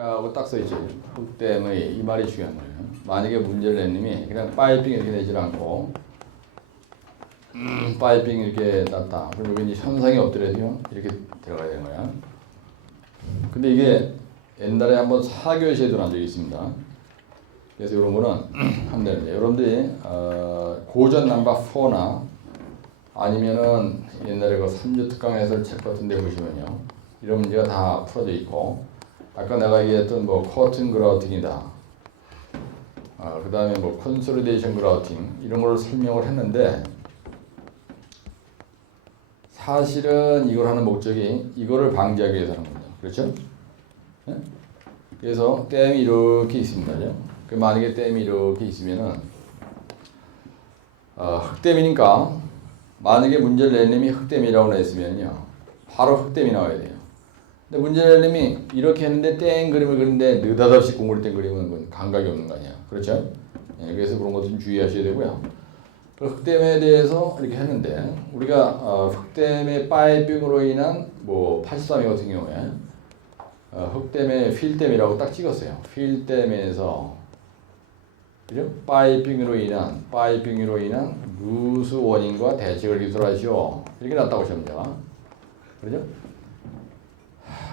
하고 딱 써있죠. 흑댐의 이 말이 중요한 거예요. 만약에 문제를 낸 놈이 그냥 파이핑 이렇게 내질 않고 파이핑 이렇게 났다. 그럼 여기 이제 현상이 없더라도요. 이렇게 들어가야 되는 거야. 근데 이게 옛날에 한번 4교시에 들어간 적이 있습니다. 그래서 이런 거는 한다는데 여러분들이 고전 넘버 4나 아니면은 옛날에 그 3주 특강 해설 책 같은 데 보시면요. 이런 문제가 다 풀어져 있고 아까 내가 얘기했던 뭐 커튼 그라우팅이다. 그 다음에 뭐 컨솔리데이션 그라우팅 이런 걸 설명을 했는데 사실은 이걸 하는 목적이 이거를 방지하기 위해서 하는 겁니다. 그렇죠? 네? 그래서 댐이 이렇게 있습니다. 그 만약에 댐이 이렇게 있으면은 흑댐이니까 만약에 문제를 낸 놈이 흑댐이라고 냈으면요. 바로 흑댐이 나와야 돼요. 근데 문제를 낸 놈이 이렇게 했는데 땡 그림을 그리는데 느닷없이 공을 땡 그리면 그건 감각이 없는 거 아니야. 그렇죠? 네, 그래서 그런 것도 좀 주의하셔야 되고요. 흑댐에 대해서 이렇게 했는데 우리가 흑댐의 파이핑으로 인한 뭐 83회 같은 경우에 흑댐의 필댐이라고 딱 찍었어요. 필댐에서 그죠? 파이핑으로 인한 누수 원인과 대책을 기술하시오. 이렇게 났다고 보시면 돼요. 그죠?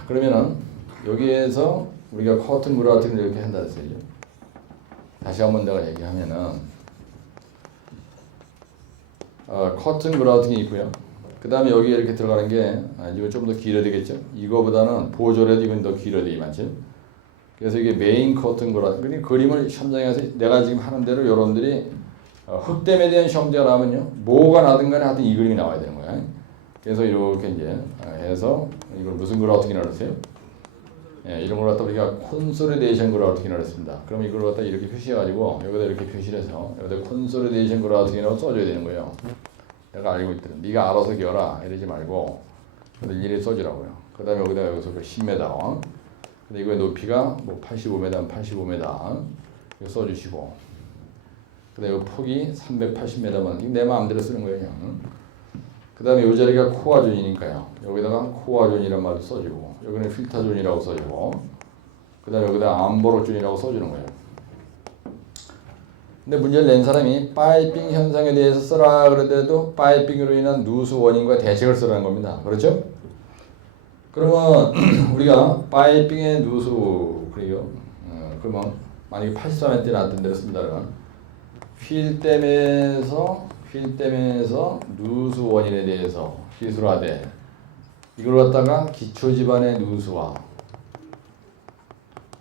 그러면은 여기에서 우리가 커튼 그라우팅을 이렇게 한다 했어요. 다시 한번 내가 얘기하면은 커튼 그라우팅이 있고요. 그 다음에 여기 이렇게 들어가는 게 이거 좀 더 길어야 되겠죠? 이거보다는 보조라도 이건 더 길어야 되지 맞죠? 그래서 이게 메인 커튼 그라우팅. 그러니까 그림을 현장에서 내가 지금 하는 대로 여러분들이 흑댐에 대한 시험지가 나오면요. 뭐가 나든 간에 하여튼 이 그림이 나와야 되는 거야. 그래서 이렇게 이제 해서 이걸 무슨 그라우팅이라고 그러세요? 예, 이런 걸 갖다 우리가 콘솔리데이션 그라우팅이라고 했습니다. 그럼 이걸 갖다 이렇게 표시해가지고 여기다 이렇게 표시를 해서 여기다 콘솔리데이션 그라우팅이라고 써줘야 되는 거예요. 내가 알고 있거든. 네가 알아서 기어라 이러지 말고 일일이 써주라고요. 그 다음에 여기서 10m. 근데 이거의 높이가 뭐 85m면 85m 이거 써주시고 그 다음에 폭이 380m만 내 마음대로 쓰는 거예요 그냥. 그 다음에 이 자리가 코어 존이니까요. 여기다가 코어 존이란 말도 써주고 여기는 필터 존이라고 써주고 그 다음에 여기다 암보로 존이라고 써주는 거예요. 근데 문제를 낸 사람이 파이핑 현상에 대해서 써라 그러더라도 파이핑으로 인한 누수 원인과 대책을 쓰라는 겁니다. 그렇죠? 그러면 우리가 파이핑의 누수 그리고 그러면 만약에 83회 때 나왔던 대로 씁니다. 그러면 필댐에서 누수 원인에 대해서 기술하되 이걸 갖다가 기초지반의 누수와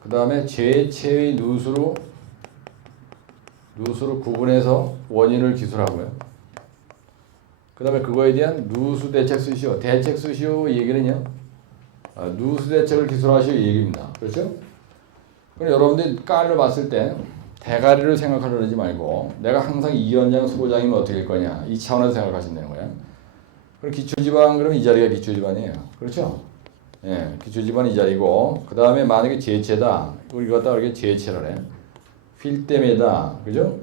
그 다음에 제체의 누수로 구분해서 원인을 기술하고요. 그 다음에 그거에 대한 누수 대책 쓰시오. 대책 쓰시오 이 얘기는요. 누수 대책을 기술하시오 이 얘기입니다. 그렇죠? 그럼 여러분들이 깔로 봤을 때 대가리를 생각하려고 하지 말고 내가 항상 2연장 소장이면 어떻게 할 거냐 이 차원에서 생각하시면 되는 거예요. 그럼 기초지방 그러면 이 자리가 기초지방이에요. 그렇죠? 예, 기초지방이 이 자리고 그 다음에 만약에 제체다 이거 갖다가 이렇게 제체를 해. 필댐에다 그죠?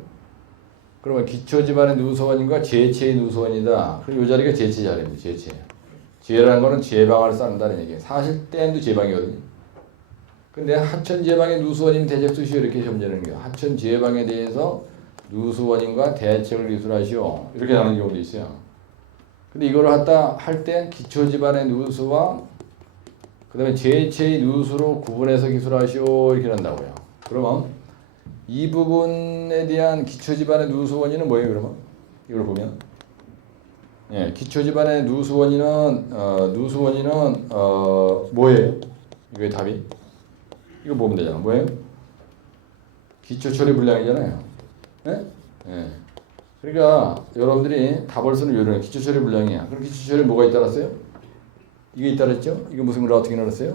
그러면 기초지방의 누수원인과 제체의 누수원이다. 그럼 이 자리가 제체 자리입니다. 제체. 제라는 거는 제방을 쌓는다는 얘기예요. 사실 댐도 제방이거든요. 근데 하천 제방의 누수원인 대책 수시오 이렇게 시험되는 거예요. 하천 제방에 대해서 누수원인과 대책을 기술하시오 이렇게 나오는 경우도 있어요. 근데 이걸 갖다 할 때 기초지방의 누수와 그 다음에 제체의 누수로 구분해서 기술하시오 이렇게 한다고요. 그러면 이 부분에 대한 기초지방의 누수원인은 뭐예요? 그러면 이걸 보면 예, 기초지방의 누수원인은 뭐예요? 이거의 답이 이거 보면 되잖아. 뭐예요? 기초처리 불량이잖아요. 예? 예. 그러니까 여러분들이 답을 쓰는 요령은 기초처리 불량이야. 그럼 기초처리 뭐가 있다랬어요? 이게 있다랬죠? 이거 무슨 그라우팅이라고 했어요?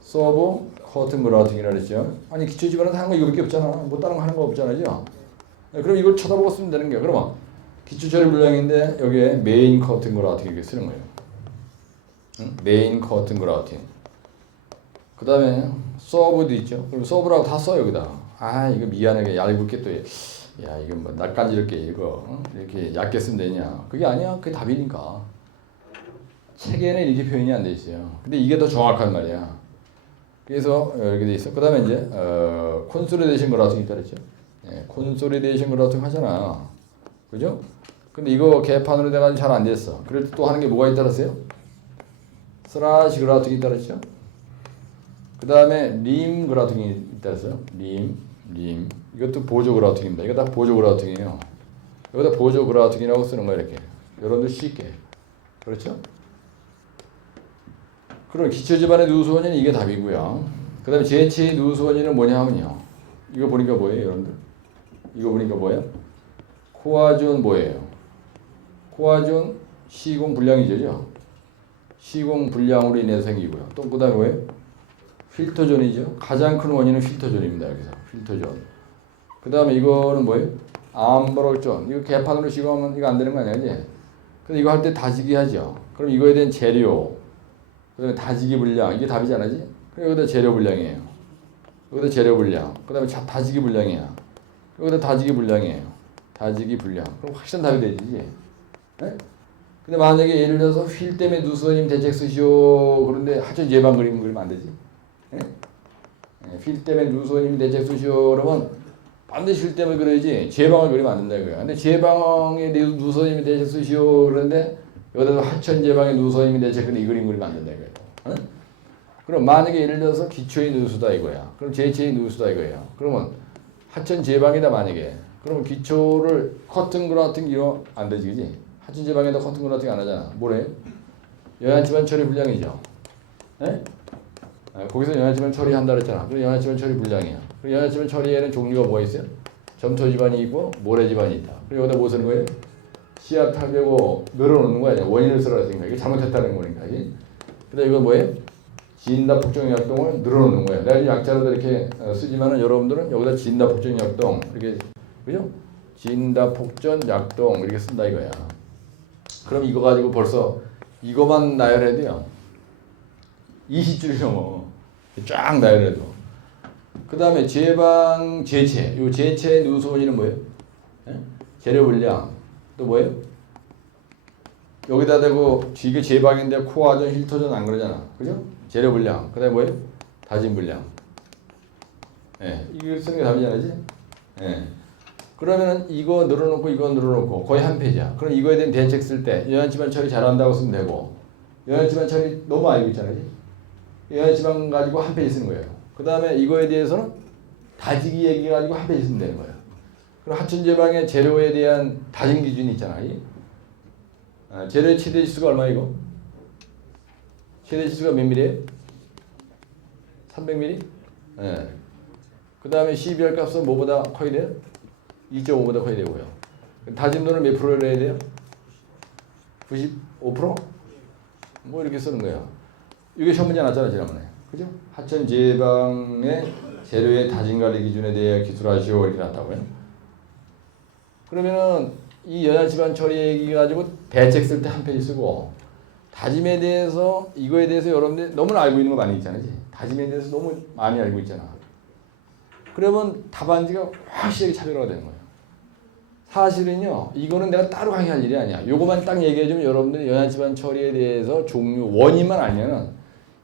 서브 커튼 그라우팅이라고 했죠. 아니 기초지방은 하는 거 이거밖에 없잖아. 뭐 다른 거 하는 거 없잖아요. 예, 그럼 이걸 쳐다보고 쓰면 되는 거야. 그러면 기초처리 불량인데 여기에 메인 커튼 그라우팅 이렇게 쓰는 거예요. 응? 메인 커튼 그라우팅. 그 다음에 서브도 있죠. 그럼 서브라고 다 써 여기다. 아 이거 미안하게 얇게 또 야 이거 뭐 낯간지럽게 이거 이렇게 얇게 쓰면 되냐. 그게 아니야. 그게 답이니까. 책에는 이렇게 표현이 안 돼 있어요. 근데 이게 더 정확한 말이야. 그래서 이렇게 돼 있어. 그다음에 이제 콘솔리데이션 그라프가 있다 그랬죠. 예, 콘솔리데이션 그라프 하잖아. 그죠? 근데 이거 개판으로 돼가지고 잘 안 됐어. 그럴 때 또 하는 게 뭐가 있다 그랬어요? 슬래시 그라프가 있다 그랬죠. 그다음에 림 그라프가 있다 그랬어요. 림. 이것도 보조 그라프입니다. 이거 다 보조 그라프예요. 여기다 보조 그라프라고 쓰는 거야 이렇게. 여러분들 쉽게. 그렇죠? 그럼 기초집안의 누수 원인은 이게 답이고요. 그 다음에 제체의 누수 원인은 뭐냐 하면요. 이거 보니까 뭐예요 여러분들? 이거 보니까 뭐예요? 코아존 뭐예요? 코아존 시공 불량이죠. 시공 불량으로 인해서 생기고요. 또 그 다음에 뭐예요? 필터존이죠. 가장 큰 원인은 필터존입니다. 여기서 필터존. 그 다음에 이거는 뭐예요? 암버럭존. 이거 개판으로 시공하면 이거 안 되는 거 아니야, 이제? 근데 이거 할 때 다지기 하죠. 그럼 이거에 대한 재료, 그 다음에 다지기 분량, 이게 답이잖아, 지? 그럼 여기다 재료 분량이에요. 여기다 재료 분량, 그 다음에 다지기 분량이야. 여기다 다지기 분량이에요. 다지기 분량. 그럼 확실한 답이 되지, 네? 근데 만약에 예를 들어서 휠 때문에 누수원님 대책 쓰시오. 그런데 하천 예방 그리면 안 되지. 네? 휠 때문에 누수원님 대책 쓰시오. 그러면 반드시 휠 때문에 그래야지 제방을 그리면 안 된다 이거야. 근데 제방에 누수원님이 대책 쓰시오. 그런데 여기다가 하천 제방에 누수원님이 대책 이 그리면 안 된다 이거야. 네? 그럼 만약에 예를 들어서 기초의 누수다 이거야. 그럼 제체의 누수다 이거예요. 그러면 하천 제방이다 만약에. 그러면 기초를 커튼 그라팅 이거 안 되지, 그지? 하천 제방에다 커튼 그라팅 안 하잖아. 뭐래? 연한지방 처리 불량이죠. 네? 거기서 연한지방 처리한다 그랬잖아. 그럼 연한지방 처리 불량이야. 그럼 연한지방 처리에는 종류가 뭐가 있어요? 점토 지방이 있고 모래 지방이 있다. 그럼 여기다 뭐 쓰는 거예요? 씨앗 타려고 늘어놓는 거야. 원인을 쓰라고 했으니까 이게 잘못했다는 거니까. 근데 이건 뭐예요? 진다 폭정 약동을 늘어놓는 거예요. 내가 약자로도 이렇게 쓰지만은 여러분들은 여기다 진다 폭정 약동 이렇게 그죠? 진다 폭전 약동 이렇게 쓴다 이거야. 그럼 이거 가지고 벌써 이거만 나열해야 돼요. 20줄이 넘어. 쫙 나열해도. 그 다음에 제방 제체. 요 제체 누수 원인은 뭐예요? 재료 분량. 또 뭐예요? 여기다 대고 이게 제방인데 코아존, 힐터존 안 그러잖아. 그죠? 재료 분량. 그 다음에 뭐예요? 다진 분량. 이거 쓰는 게 답이잖아지? 그러면 이거 늘어놓고 이거 늘어놓고 거의 한 페이지야. 그럼 이거에 대한 대책 쓸 때 연한지방 처리 잘한다고 쓰면 되고 연한지방 처리 너무 알고 있잖아요. 연한지방 가지고 한 페이지 쓰는 거예요. 그 다음에 이거에 대해서는 다지기 얘기 가지고 한 페이지 쓰면 되는 거예요. 그럼 하천제방의 재료에 대한 다진 기준이 있잖아요. 재료의 최대 지수가 얼마 이거? 최대 지수가 몇 밀리예요? 300mm? 그 다음에 12월 값은 뭐보다 커야 돼요? 2.5보다 커야 되고요. 다짐도는 몇 프로를 해야 돼요? 95%? 뭐 이렇게 쓰는 거예요. 이게 시험 문제 났잖아 지난번에. 그죠? 하천 제방의 재료의 다짐 관리 기준에 대해 기술하시오 이렇게 났다고요. 그러면은 이 연한지방 처리 얘기 가지고 대책 쓸 때 한 페이지 쓰고 다짐에 대해서 이거에 대해서 여러분들 너무 알고 있는 거 많이 있잖아요. 다짐에 대해서 너무 많이 알고 있잖아. 그러면 답안지가 확실하게 차별화가 되는 거예요. 사실은요, 이거는 내가 따로 강의할 일이 아니야. 요거만 딱 얘기해주면 여러분들이 연한지방 처리에 대해서 종류, 원인만 알면은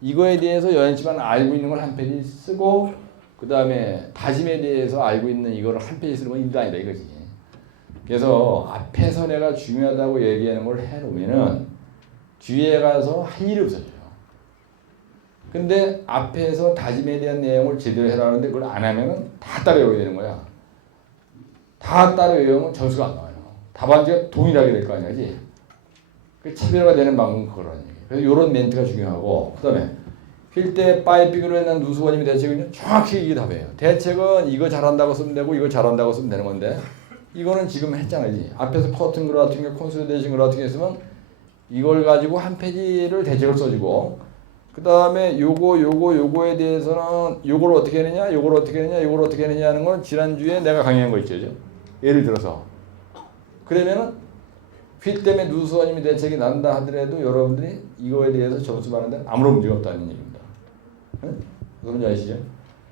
이거에 대해서 연한지방 알고 있는 걸 한 페이지 쓰고 그 다음에 다짐에 대해서 알고 있는 이거를 한 페이지 쓰는 건 일도 아니다 이거지. 그래서 앞에서 내가 중요하다고 얘기하는 걸 해놓으면은 뒤에 가서 할 일이 없어져요. 근데 앞에서 다짐에 대한 내용을 제대로 해라는데 그걸 안 하면은 다 따라 외워야 되는 거야. 다 따라 외우면 점수가 안 나와요. 답안지가 동일하게 될 거 아니야, 그지? 그 차별화가 되는 방법은 그거라는 얘기예요. 그래서 이런 멘트가 중요하고, 그 다음에 필때 파이핑으로 했는 누수원님의 대책은요, 정확히 이게 답이에요. 대책은 이거 잘한다고 쓰면 되고, 이거 잘한다고 쓰면 되는 건데, 이거는 지금 했잖아, 그지? 앞에서 커튼 그라 같은 게 콘솔리데이션 그라 같은 게 있으면 이걸 가지고 한 페이지를 대책을 써주고, 그 다음에 요거에 대해서는 요걸 어떻게 했느냐, 요걸 어떻게 했느냐, 요걸 어떻게 했느냐 하는 건 지난주에 내가 강의한 거 있죠. 예를 들어서. 그러면은 휠 때문에 누수원님이 대책이 난다 하더라도 여러분들이 이거에 대해서 점수 받는 데는 아무런 문제가 없다는 얘기입니다. 무슨 문제 아시죠?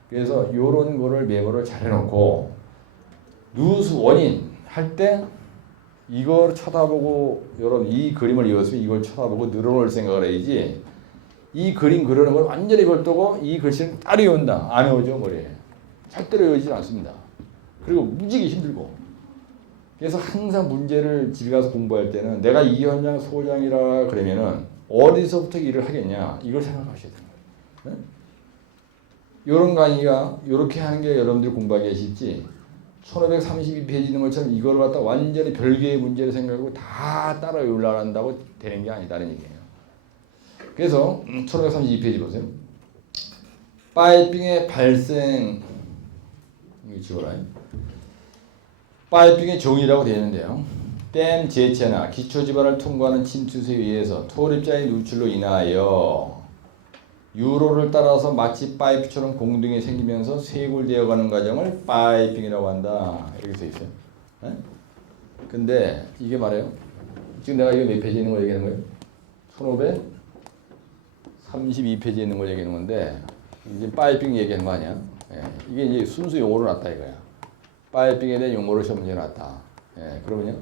그래서 요런 거를 메모를 잘 해놓고 누수 원인 할 때 이걸 쳐다보고 여러분 이 그림을 이었으면 이걸 쳐다보고 늘어놓을 생각을 해야지 이 그림 그리는 건 완전히 별도고 이 글씨는 따로 외운다. 안 외우죠 머리에. 절대로 외우지 않습니다. 그리고 무지개 힘들고. 그래서 항상 문제를 집에 가서 공부할 때는 내가 이현장 소장이라 그러면은 어디서부터 일을 하겠냐 이걸 생각하셔야 돼요. 네? 이런 강의가 이렇게 하는 게 여러분들이 공부하기 쉽지 1532페이지 있는 것처럼 이걸 갖다 완전히 별개의 문제를 생각하고 다 따라 외우려고 한다고 되는 게 아니다는 얘기예요. 그래서 1532페이지 보세요. 파이핑의 발생 이거 지워라. 파이핑의 종이라고 되어 있는데요. 댐 제체나 기초지반을 통과하는 침투수에 의해서 토립자의 누출로 인하여 유로를 따라서 마치 파이프처럼 공둥이 생기면서 쇄골되어가는 과정을 파이핑이라고 한다. 이렇게 써 있어요. 네? 근데 이게 말이에요. 지금 내가 이거 몇 페이지에 있는 걸 얘기하는 거예요? 1532페이지에 있는 걸 얘기하는 건데 이제 파이핑 얘기하는 거 아니야? 예, 이게 이제 순수 용어로 놨다 이거야. 파이핑에 대한 용어로 시험 문제 놨다. 예, 그러면요.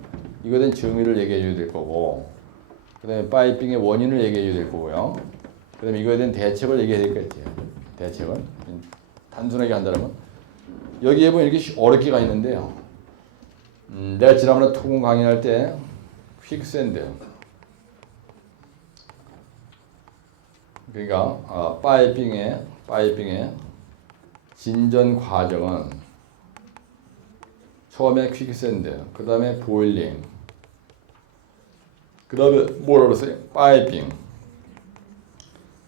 이거에 대한 정의를 얘기해 줘야 될 거고 그 다음에 파이핑의 원인을 얘기해 줘야 될 거고요. 그 다음에 이거에 대한 대책을 얘기해야 될 것 같아요. 대책을. 단순하게 한다면 여기에 보면 이렇게 어렵게 가 있는데요. 내가 지난번에 토공 강의할 때 퀵샌드 그러니까 파이핑의 진전 과정은 처음에 퀵샌드, 그 다음에 보일링, 그 다음에 뭐라 그랬어요? 파이핑.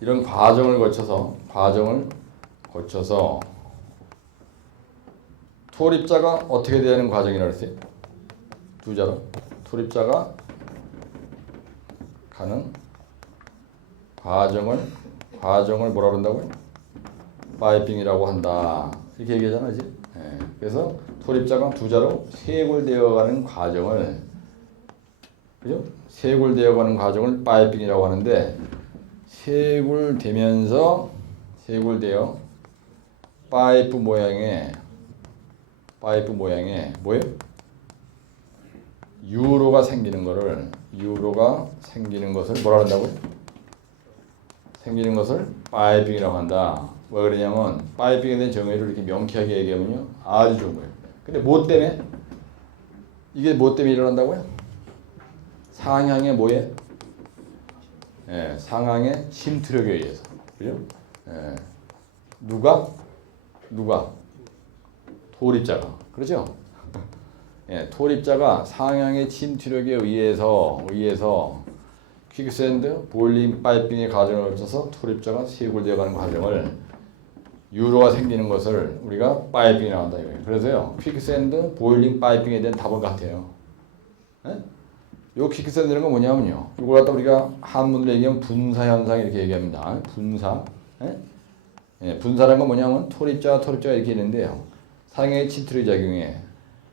이런 과정을 거쳐서 토립자가 어떻게 되는 과정이라고 했어요? 두 자로 토립자가 가는 과정을 뭐라 그런다고요? 파이핑이라고 한다. 이렇게 얘기하잖아, 이제. 예. 그래서 토립자가 두 자로 쇄골되어가는 과정을, 그죠? 쇄골되어가는 과정을 파이핑이라고 하는데, 쇄골되어 파이프 모양의 뭐예요? 유로가 생기는 것을 뭐라 한다고요? 생기는 것을 파이핑이라고 한다. 왜 그러냐면 파이핑에 대한 정의를 이렇게 명쾌하게 얘기하면요 아주 좋은 거예요. 근데 뭐 때문에? 이게 뭐 때문에 일어난다고요? 상향의 뭐에? 예, 상향의 침투력에 의해서. 그죠? 예. 누가? 토립자가. 그렇죠? 예, 토립자가 상향의 침투력에 의해서 퀵샌드, 보일링, 파이핑의 과정을 거쳐서 토립자가 쇄골되어가는 과정을 유로가 생기는 것을 우리가 파이핑이라고 한다 이거예요. 그래서요, 퀵샌드, 보일링, 파이핑에 대한 답은 같아요. 예? 요 퀵샌드는 건 뭐냐면요, 이걸 갖다 우리가 한문으로 얘기하면 분사 현상 이렇게 얘기합니다. 분사. 예? 예, 분사라는 건 뭐냐면 토립자가 이렇게 있는데요. 상향의 침투력이 작용해.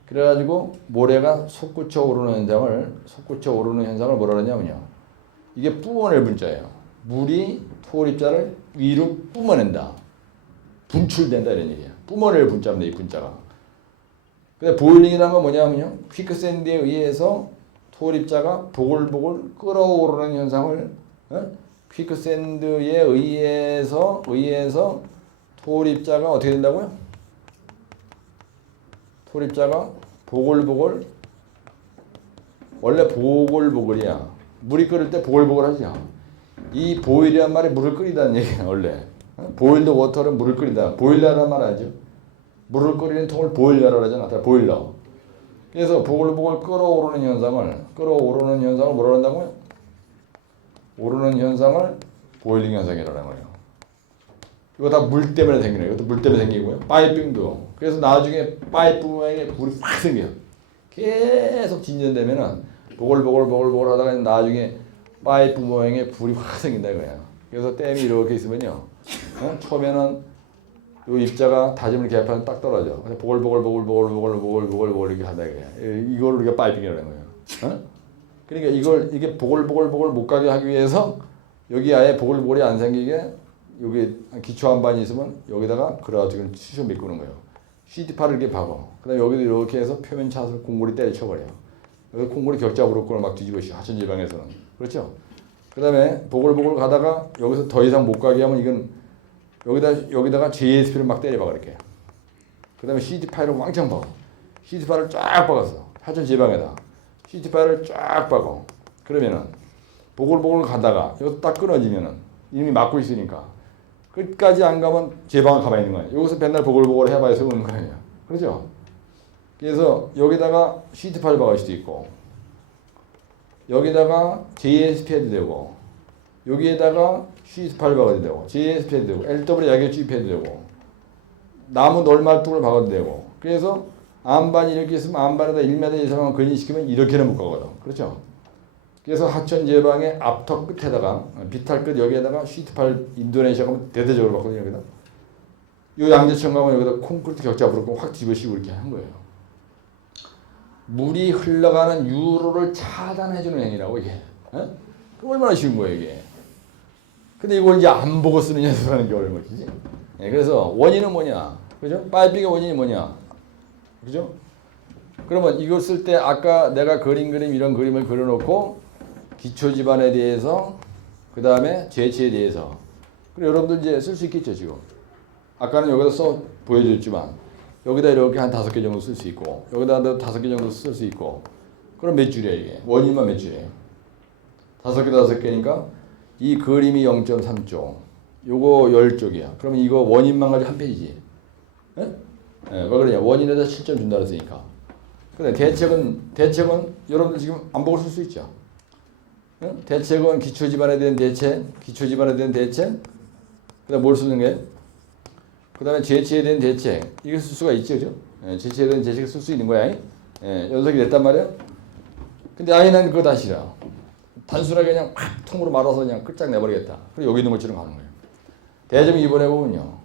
그래가지고 모래가 솟구쳐 오르는 현상을 뭐라 그러냐면요. 이게 뿜어낼 분자예요. 물이 토립자를 위로 뿜어낸다. 분출된다 이런 얘기예요. 뿜어낼 분자입니다. 이 분자가. 근데 보일링이라는 건 뭐냐면요. 퀵샌드에 의해서 토립자가 보글보글 끓어오르는 현상을 퀵샌드에 의해서 토립자가 어떻게 된다고요? 토립자가 보글보글 원래 보글보글이야. 물이 끓을 때 보글보글 하죠. 이 보일이란 말이 물을 끓이다는 얘기야 원래. 보일드 워터는 물을 끓이다. 보일러란 말 알죠? 물을 끓이는 통을 보일러라고 하잖아. 보일러. 그래서 보글보글 끓어오르는 현상을 뭐라 한다고요? 오르는 현상을 보일링 현상이라는 거예요. 이거 다 물 때문에 생기는 거예요. 이것도 물 때문에 생기고요. 파이핑도. 그래서 나중에 파이프 모양의 불이 확 생겨요. 계속 진전되면은 보글보글 하다가 나중에 파이프 모양의 불이 확 생긴다 이거야. 그래서 댐이 이렇게 있으면요. 처음에는 요 입자가 다짐을 개입하면 딱 떨어져. 그래서 보글보글 이렇게 한다 이거야. 이걸 우리가 파이핑이라는 거예요. 그러니까 이게 보글보글 못 가게 하기 위해서 여기 아예 보글보글이 안 생기게 여기 기초 한반이 있으면 여기다가 그래가지고 수셔 메꾸는 거예요. CT8을 이렇게 박어. 그 다음에 여기도 이렇게 해서 표면 차서 공고리 때려쳐버려요. 여기 공고리 격자 부럽고를 막 뒤집어씌워. 하천지방에서는. 그렇죠? 그 다음에 보글보글 가다가 여기서 더 이상 못 가게 하면 이건 여기다가 JSP를 막 때려박아 이렇게. 그 다음에 CD 파일을 왕창 박아. CD 파일을 쫙 박았어. 하천 제방에다. CD 파일을 쫙 박아. 그러면은 보글보글 가다가 이거 딱 끊어지면은 이미 막고 있으니까 끝까지 안 가면 제방을 가만히 있는 거야. 여기서 맨날 보글보글 해봐서 오는 거 아니야. 그렇죠? 그래서 여기다가 CD 파일 박을 수도 있고 여기다가 JSP 해도 되고 여기에다가 CD 파일 박아도 되고 JSP 해도 되고 LW 야결주입 해도 되고 나무 널말뚝을 박아도 되고 그래서 안반이 이렇게 있으면 안반에다 1m 이상만 근인시키면 이렇게는 못 가거든. 그렇죠? 그래서 하천 제방의 앞턱 끝에다가 비탈 끝 여기에다가 시트 파일 인도네시아 가면 대대적으로 박거든요. 여기다. 요 양재천 가면 여기다 콘크리트 격자 부르고 확 집어씌우고 이렇게 한 거예요. 물이 흘러가는 유로를 차단해주는 행위라고 이게. 그 얼마나 쉬운 거예요 이게. 근데 이걸 이제 안 보고 쓰는 연습하는 게 어려운 거지. 그래서 원인은 뭐냐? 그죠? 파이핑의 원인이 뭐냐? 그죠? 그러면 이걸 쓸 때 아까 내가 그림 이런 그림을 그려놓고 기초 지반에 대해서 그 다음에 재치에 대해서 그리고 여러분들 이제 쓸 수 있겠죠 지금. 아까는 여기다 써 보여줬지만 여기다 이렇게 한 5개 정도 쓸 수 있고 여기다 5개 정도 쓸 수 있고 그럼 몇 줄이야 이게? 원인만 몇 줄이에요? 5개니까 이 그림이 0.3쪽 요거 10쪽이야. 그러면 이거 원인만 가지고 한 페이지. 예? 왜 그러냐? 원인에다 7점 준다 그랬으니까. 근데 대책은 여러분들 지금 안 보고 쓸 수 있죠. 응? 대책은 기초 집안에 대한 대책, 그다음 뭘 쓰는 게? 그다음에 재치에 대한 대책, 이걸 쓸 수가 있죠, 그죠? 재치에 대한 대책을 쓸 수 있는 거야. 연속이 됐단 말이야. 근데 아예 난 그거 다 싫어. 단순하게 그냥 팍 통으로 말아서 그냥 끝장 내버리겠다. 그리고 여기 있는 것처럼 가는 거예요. 대점 2번에 보면요.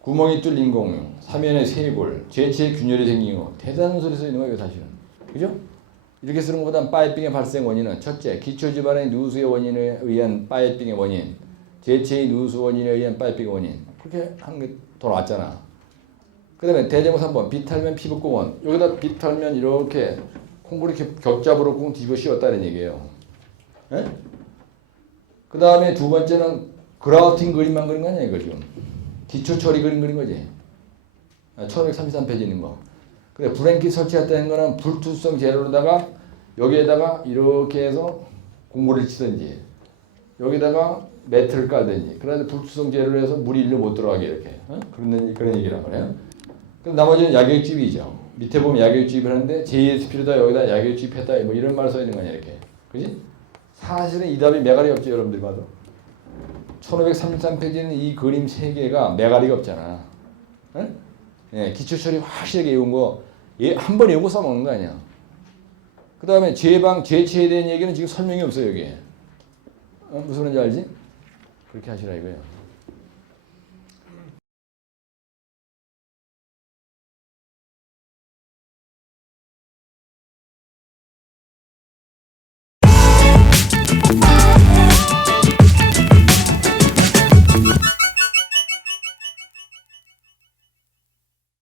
구멍이 뚫린 공유, 사면에 쇄골, 재치에 균열이 생긴 거. 대단한 소리 써 있는 거예요, 사실은. 그죠? 이렇게 쓰는 것보다 파이핑의 발생 원인은 첫째, 기초 집안의 누수의 원인에 의한 파이핑의 원인, 재치의 누수 원인에 의한 파이핑의 원인. 그렇게 하는 게 더 낫잖아. 그 다음에 대제목 3번, 비탈면 피부공원. 여기다 비탈면 이렇게 콩고리 격잡으로 콩 뒤집어 씌웠다는 얘기예요. 그 다음에 두 번째는 그라우팅 그림만 그린 거 아니야, 이거 지금. 기초 처리 그림 그린 거지. 1533페이지 있는 거. 근데 브랭킷 설치했다는 거는 불투성 재료로다가 여기에다가 이렇게 해서 공고를 치든지 여기다가 매트를 깔든지 그래서 불투성 재료로 해서 물이 일로 못 들어가게 이렇게 그런 얘기란 말이에요. 그럼 나머지는 야격주입이죠. 밑에 보면 야격주입을 하는데 JSP로다 여기다 야격주입했다 뭐 이런 말 써 있는 거 아니야 이렇게. 그지? 사실은 이 답이 매가리 없죠 여러분들 봐도. 1533페이지는 이 그림 3개가 매가리가 없잖아. 기초 처리 확실하게 외운 거 한 번 외우고 써먹는 거 아니야. 그 다음에 재치에 대한 얘기는 지금 설명이 없어요 여기에. 무슨 말인지 알지? 그렇게 하시라 이거예요.